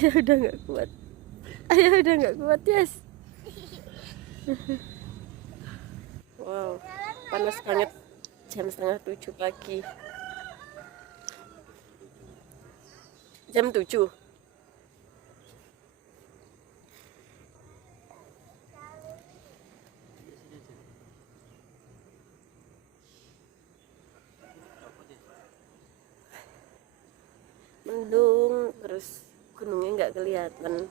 Ayah udah nggak kuat. Ayah udah nggak kuat, Yes. Wow, panas banget. Jam setengah 7 pagi. Jam 7. Mendung, terus gunungnya nggak kelihatan.